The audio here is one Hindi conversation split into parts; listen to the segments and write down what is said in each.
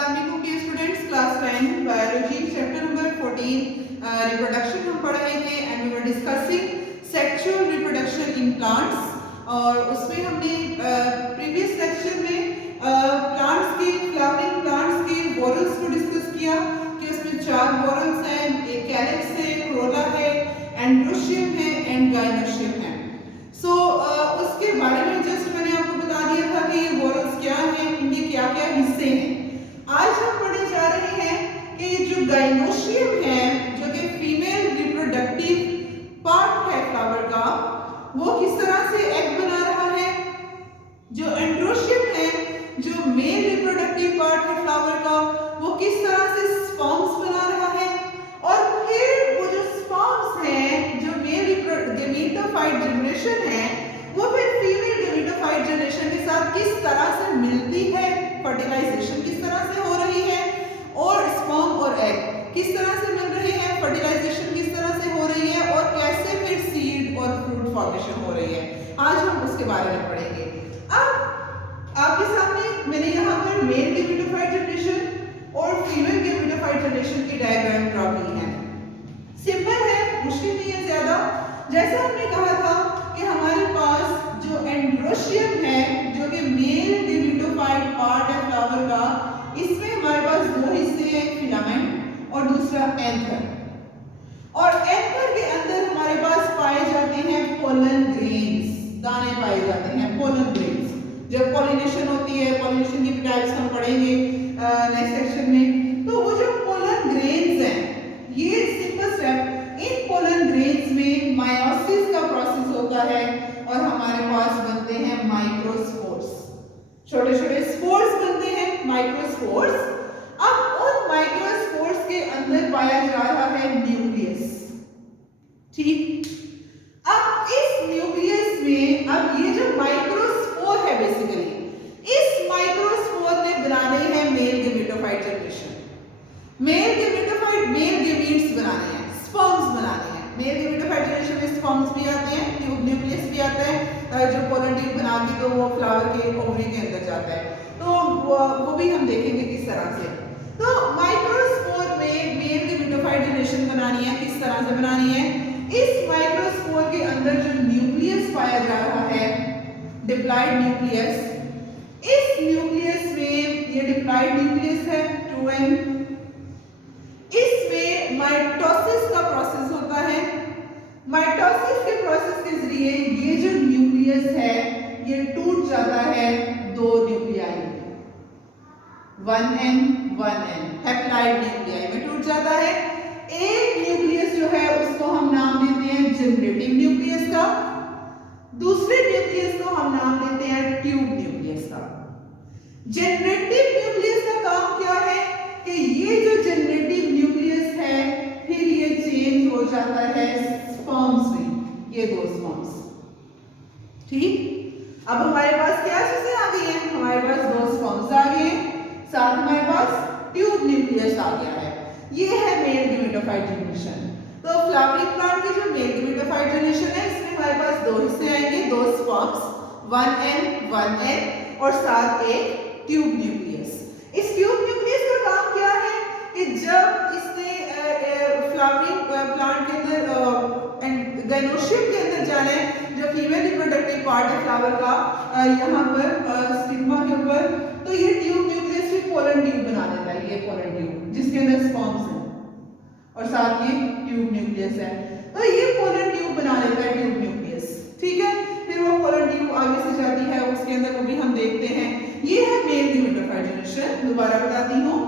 अस्सलाम वालेकुम dear students, class 10 biology chapter number 14 reproduction हम पढ़ रहे थे and we were discussing sexual reproduction in plants. और उसमें हमने प्रीवियस लेक्चर में प्लांट्स के फ्लावरिंग प्लांट्स के वोरल्स को डिस्कस किया कि उसमें 4 वोरल्स हैं, एक कैलिक्स है, क्रोला है, एंड्रोशियम है एंड गाइनोशियम है। सो उसके बारे में जस्ट मैंने आपको बता दिया था कि ये वोरल्स क्या हैं, इनके क्या क्या हिस्से हैं। आज हम पढ़ने जा रहे हैं कि जो गाइनोशियम है, जो कि फीमेल रिप्रोडक्टिव पार्ट है फ्लावर का, वो किस तरह से एग बना रहा है। जो एंड्रोशियम है, जो मेल रिप्रोडक्टिव पार्ट है फ्लावर का, वो किस तरह से स्पर्म्स बना रहा है। और फिर वो जो स्पर्म्स हैं, जो मेल गैमेटोफाइट जनरेशन है, वो फिर फीमेल गैमेटोफाइट जनरेशन के साथ किस तरह से मिलती है, फर्टिलाइजेशन किस तरह से हो रही है, और स्पर्म और एग किस तरह से मिल रहे हैं, फर्टिलाइजेशन किस तरह से हो रही है, और कैसे फिर सीड और फ्रूट फॉर्मेशन हो रही है। आज हम उसके बारे में पढ़ेंगे। अब आपके सामने मैंने यहाँ पर मेल गैमेटोफाइट जनरेशन और फीमेल गैमेटोफाइट जनरेशन की डायग्राम ड्रॉ की है। सिंपल है, मुश्किल नहीं है ज्यादा। जैसा हमने कहा था कि हमारे पास जो एंड्रोशियम है, जो कि मेल गैमेटोफाइट पार्ट है फ्लावर का, इसमें हमारे पास 2 हिस्से हैं, एक फिलामेंट और दूसरा एंथर। और एंथर के अंदर हमारे पास पाए जाते हैं पोलन ग्रेन्स, दाने पाए जाते हैं पोलन ग्रेन्स। जब पॉलिनेशन होती है, पॉलिनेशन की टाइप्स हम पढ़ेंगे नेक्स्ट सेक्शन में। तो वो जो पोलन ग्रेन्स हैं, ये सिंपल स्टेप, इन पोलन ग्रेन्स में मायोसिस का प्रोसेस होता है और हमारे पास बनते हैं माइक्रोस्पोर्स। छोटे छोटे स्पोर्स बनते हैं, माइक्रोस्पोर्स। अब उन माइक्रोस्पोर्स के अंदर पाया जा रहा है न्यूक्लियस। ठीक, अब इस न्यूक्लियस में अब ये जो माइक्रोस्पोर है, बेसिकली इस माइक्रोस्पोर ने बनाने हैं male gametophyte generation. Male gametophyte, male gametes बनाने हैं, स्पर्म्स बनाने हैं। मेल गैमेटोफाइट जनरेशन में स्पर्म्स भी आते हैं, ट्यूब न्यूक्लियस भी आता है, जो पोलन ट्यूब बना के तो वो फ्लावर के ओवरी के अंदर जाता है। तो वो भी हम देखेंगे किस तरह से। तो माइक्रोस्पोर में मेल गैमेटोफाइट जनरेशन बनानी है, किस तरह से बनानी है। इस माइक्रोस्पोर के अंदर जो न्यूक्लियस पाया जा रहा है, डिप्लॉइड न्यूक्लियस, इस न्यूक्लियस में ये डिप्लॉइड न्यूक्लियस है 2n, इसमें माइटोसिस का प्रोसेस होता है। माइटोसिस के प्रोसेस के जरिए ये जो न्यूक्लियस है, ये टूट जाता है 2 nuclei, 1n 1n, haploid nuclei में टूट जाता है। एक न्यूक्लियस जो है उसको हम नाम देते हैं जनरेटिव न्यूक्लियस का, दूसरे न्यूक्लियस को हम नाम देते हैं ट्यूब न्यूक्लियस का। जनरेटिव न्यूक्लियस का काम क्या है कि ये जो जनरेटिव न्यूक्लियस है, फिर ये चेंज हो जाता है स्पर्म्स में, ये 2 स्पर्म्स। ठीक, अब हमारे पास क्या चीजें आ गई हैं, हमारे पास 2 स्पर्म्स आ गए हैं, साथ हमारे पास ट्यूब न्यूक्लियस आ गया है। ये है मेल गैमेटोफाइट जनरेशन। तो फ्लावरिंग प्लांट की जो मेल गैमेटोफाइट जनरेशन है, इसमें हमारे पास 2 हिस्से आएंगे, 2 स्पर्म्स, 1n 1n, और साथ एक ट्यूब न्यूक्लियस। इस ट्यूब न्यूक्लियस का काम क्या है कि जब इसने फ्लावरिंग प्लांट के अंदर गाइनोशियम के अंदर जाना है, जो फीमेल रिप्रोडक्टिव पार्ट है फ्लावर का, यहाँ पर स्टिग्मा के ऊपर, तो ये ट्यूब न्यूक्लियस भी पोलन ट्यूब बना देता है। ये पोलन ट्यूब जिसके अंदर स्पर्म्स है और साथ ये ट्यूब न्यूक्लियस है, तो ये पोलन ट्यूब बना लेता है ट्यूब न्यूक्लियस। ठीक है, फिर वो पोलन ट्यूब आगे से जाती है, उसके अंदर वो भी हम देखते हैं। ये है मेल गैमेटोफाइट जनरेशन। दोबारा बताती हूँ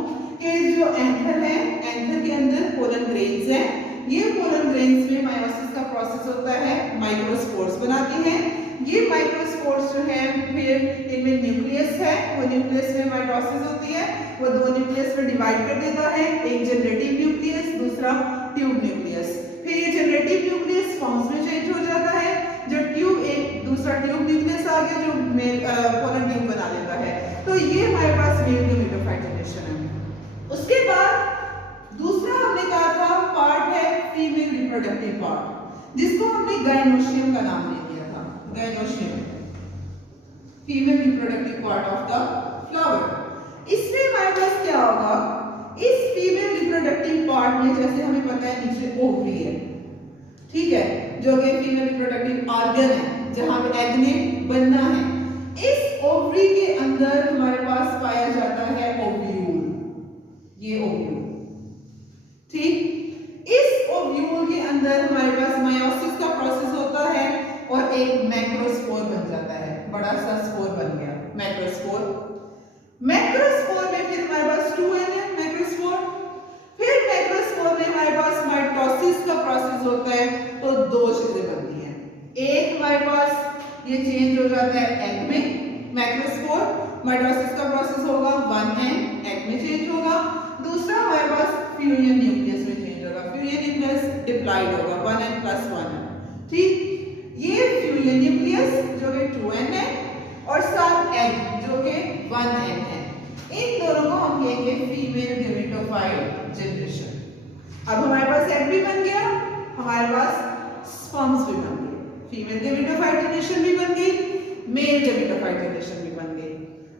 कि जो एंथर है, एंथर के अंदर पोलन ग्रेन्स हैं, ये पोलन ग्रेन्स में मायोसिस का प्रोसेस होता है, माइक्रोस्पोर्स बनाते हैं। ये माइक्रोस्पोर्स जो है, फिर इनमें न्यूक्लियस है, वो न्यूक्लियस में माइटोसिस होती है, वो 2 न्यूक्लियस में डिवाइड कर देता है, एक जनरेटिव न्यूक्लियस, दूसरा ट्यूब न्यूक्लियस। फिर ये जनरेटिव न्यूक्लियस स्पर्म्स में चेंज हो जाता है, जो ट्यूब, एक दूसरा ट्यूब न्यूक्लियस आ गया जो मेल पोलन ट्यूब बना लेता है। तो ये हमारे पास मेल गैमेटोफाइट जनरेशन है। उसके बाद दूसरा हमने कहा था पार्ट है फीमेल रिप्रोडक्टिव पार्ट, जिसको हमने गाइनोशियम का नाम दे दिया था, gynoecium, female reproductive part of the flower. इसमें हमारे पास क्या बनता है, नीचे ओवरी है, ठीक है, जो कि फीमेल रिप्रोडक्टिव ऑर्गन है जहां पे एग ने बनना है। इस ओवरी के अंदर हमारे पास पाया जाता है ओव्यूल, ये ओव्यूल, ठीक। इस ओव्यूल के अंदर हमारे पास मायोसिस का प्रोसेस होता है और एक मैक्रोस्पोर बन जाता है, बड़ा सा स्पोर बन गया मैक्रोस्पोर। मैक्रोस्पोर में फिर हमारे पास 2n है मैक्रोस्पोर। फिर मैक्रोस्पोर में हमारे पास माइटोसिस का प्रोसेस होता है, तो दो चीजें बनती हैं। एक हमारे पास ये चेंज हो जाता है एग में, मैक्रोस्पोर, माइटोसिस का प्रोसेस होगा 1n एग में चेंज होगा। दूसरा हमारे पास फ्यूजन न्यूक्लियस में चेंज होगा, फ्यूजन न्यूक्लियस डिप्लॉइड होगा 1n + 1n, ठीक। ये फ्यूजन न्यूक्लियस जो कि 2n है और साथ एग जो कि 1n है, इन दोनों को हम कहेंगे फीमेल गेमेटोफाइट जनरेशन। अब हमारे पास एग भी बन गया, हमारे पास स्पर्म्स भी बन गए, फीमेल गेमेटोफाइट जनरेशन भी बन गई, मेल गेमेटोफाइट जनरेशन भी बन गई।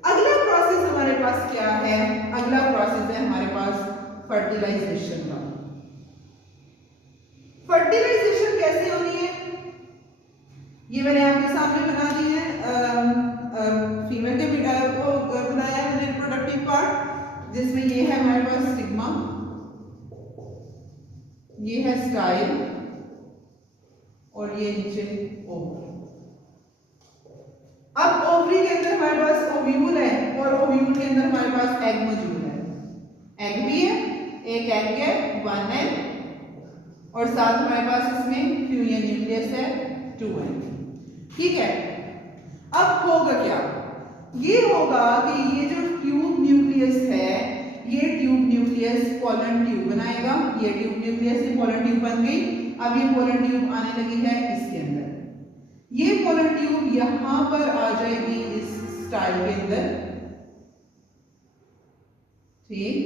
अगला प्रोसेस हमारे पास क्या है? अगला प्रोसेस है हमारे पास फर्टिलाइजेशन का। फर्टिलाइजेशन कैसे होनी है ये मैंने आपके सामने बना दी है, फीमेल के को बनाया है मैंने रिप्रोडक्टिव पार्ट, जिसमें ये है हमारे पास स्टिग्मा, ये है स्टाइल और ये नीचे ओवरी। अब ओवरी के अंदर हमारे पास ओव्यूल है और ओव्यूल के अंदर हमारे पास एग मौजूद है, एग भी है, एक एग है 1n और साथ हमारे पास इसमें फ्यूजन न्यूक्लियस है 2n, ठीक है। अब होगा क्या? ये होगा कि ये जो ट्यूब न्यूक्लियस है, ये ट्यूब न्यूक्लियस पोलन ट्यूब बनाएगा, ये ट्यूब न्यूक्लियस से पोलन ट्यूब बन गई। अब ये पोलन ट्यूब आने लगी है इसके अंदर, ये पोलन ट्यूब यहां पर आ जाएगी इस स्टाइल के अंदर, ठीक।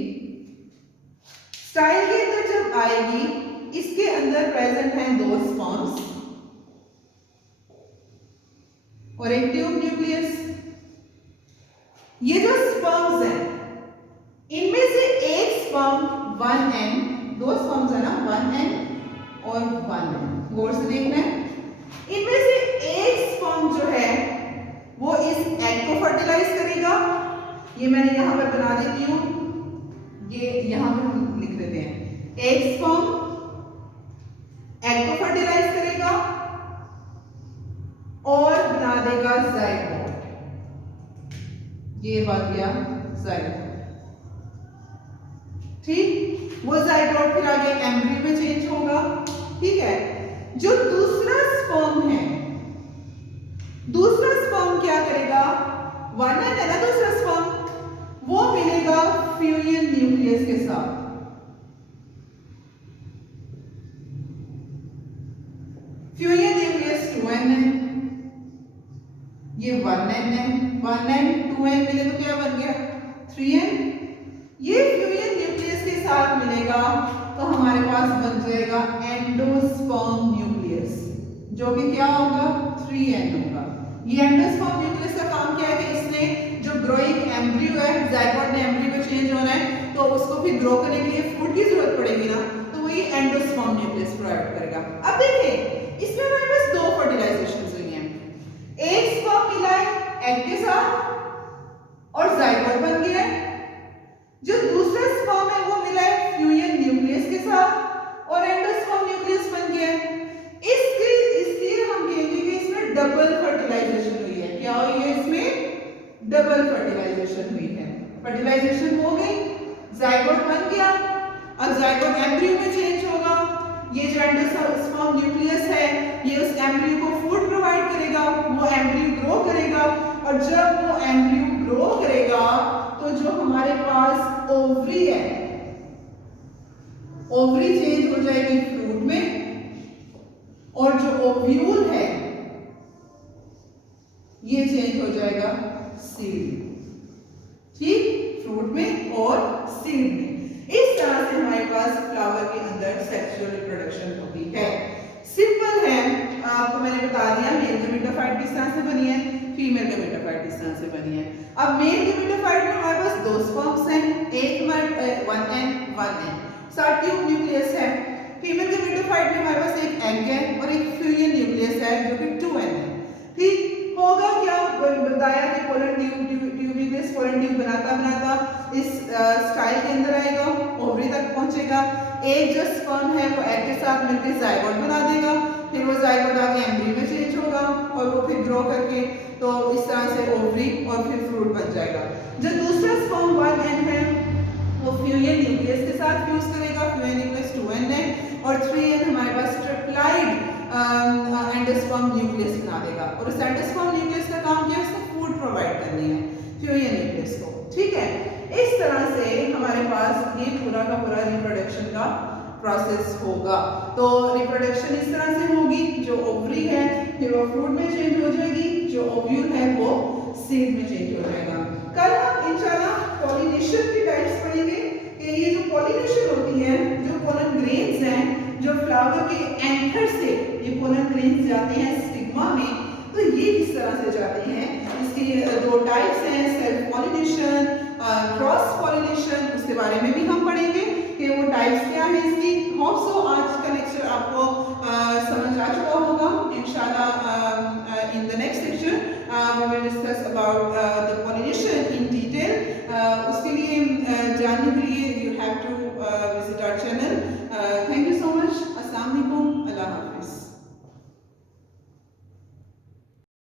स्टाइल के अंदर जब आएगी, इसके अंदर प्रेजेंट हैं 2 स्पर्म्स और एक ट्यूब न्यूक्लियस। ये जो स्पर्म्स हैं, इनमें से एक स्पर्म 1n, 2 स्पर्म्स है ना 1n और 1n, गौर से देखना है। इनमें से एक स्पर्म जो है वो इस एग को फर्टिलाइज करेगा, ये मैंने यहां पर बना देती हूं, ये यहां पर हम लिख देते हैं, एक स्पर्म एग को फर्टिलाइज करेगा और बना देगा जाइगोट, ये बन गया जाइगोट, ठीक। वो जाइगोट फिर आगे एम्ब्रियो में चेंज होगा, ठीक है। जो दूसरा स्पर्म है, दूसरा स्पर्म क्या करेगा? 1n है ना दूसरा स्पर्म, वो मिलेगा फ्यूजन न्यूक्लियस के साथ, फ्यूजन न्यूक्लियस 2n है, ये 1n है, 1n 2n मिले तो क्या बन गया 3n। ये फ्यूजन न्यूक्लियस के साथ मिलेगा तो हमारे पास बन जाएगा एंडोस्पर्म न्यूक्लियस, जो कि क्या होगा 3n होगा। ये एंडोस्पर्म न्यूक्लियस का काम क्या है कि इसने जो ग्रोइंग एम्ब्रियो है, जाइगोट ने एम्ब्रियो में चेंज होना है तो उसको फिर ग्रो करने के लिए फूड की जरूरत पड़ेगी ना, तो वो ये एंडोस्पर्म न्यूक्लियस प्रोवाइड करेगा। अब देखिए इसमें हमारे पास 2 फर्टिलाइजेशंस हुई हैं, एक स्पर्म मिला है एग के साथ और जाइगोट बन गया है, जो दूसरा स्पर्म है वो मिला है फ्यूजन न्यूक्लियस के साथ और एंडोस्पर्म न्यूक्लियस बन गया है। इसलिए हम कहेंगे कि इसमें डबल फर्टिलाइजेशन हुई है। क्या हुई है? इसमें डबल फर्टिलाइजेशन हुई है। फर्टिलाइजेशन हो गई, जाइगोट बन गया, अब जाइगोट एम्ब्रियो में चेंज होगा, ये जो एंडोस्पर्म न्यूक्लियस है ये उस एम्ब्रियो को फूड प्रोवाइड करेगा, वो एम्ब्रियो ग्रो करेगा और जब वो एम्ब्रियो ग्रो करेगा तो जो हमारे पास ओवरी है, ओवरी चेंज हो जाएगी फ्रूट में और जो ओव्यूल है ये चेंज हो जाएगा सीड, ठीक, फ्रूट में और सीड में। इस तरह से हमारे पास फ्लावर के अंदर सेक्सुअल रिप्रोडक्शन होती है। सिंपल है, आपको मैंने बता दिया मेल गेमेटोफाइट किस तरह से बनी है, फीमेल गेमेटोफाइट किस तरह से बनी है। अब मेल गेमेटोफाइट में हमारे पास 2 स्पर्म्स हैं, एक 1n 1n, साथ ट्यूब न्यूक्लियस है, फीमेल गेमेटोफाइट में हमारे पास एक एग है और एक फ्यूजन न्यूक्लियस है जो कि 2n है। ठीक होगा क्या, बताया कि पोलन ट्यूबिंग पोलन ट्यूब बनाता बनाता इस स्टाइल के अंदर आएगा, ओवरी तक पहुंचेगा। एक जो स्पर्म है वो एग के साथ मिलकर जाइगोट बना देगा, फिर वो जाइगोट आगे एम्ब्रियो में चेंज होगा और वो फिर ग्रो करके तो इस तरह से ओवरी और फिर फ्रूट बन जाएगा। जो दूसरा स्पर्म 1n है वो फ्यूजन न्यूक्लियस के साथ फ्यूज करेगा, फ्यूजन न्यूक्लियस 2n है, और 3n हमारे पास ट्रिप्लाइड एंडोस्पर्म न्यूक्लियस बना देगा। और उस एंडोस्पर्म न्यूक्लियस का काम क्या है, उसको फूड प्रोवाइड करनी है फ्यूजन न्यूक्लियस को। ठीक है, इस तरह से हमारे पास ये पूरा का पूरा रिप्रोडक्शन का प्रोसेस होगा। तो रिप्रोडक्शन इस तरह से होगी, जो ओवरी है फिर वो फ्रूट में चेंज हो जाएगी, जो ओव्यूल है वो सीड में चेंज हो जाएगा। कल हम इंशाल्लाह पॉलिनेशन की टाइप्स पढ़ेंगे कि ये जो पॉलिनेशन होती है, जो पोलन ग्रेन्स हैं जो फ्लावर के एंथर से ये पोलन ग्रेन्स जाते हैं स्टिग्मा में, तो ये किस तरह से जाते हैं, इसकी दो टाइप्स हैं, सेल्फ पॉलिनेशन, क्रॉस पॉलिनेशन, उसके बारे में भी हम पढ़ेंगे कि वो टाइप्स क्या है इसकी। होप सो आज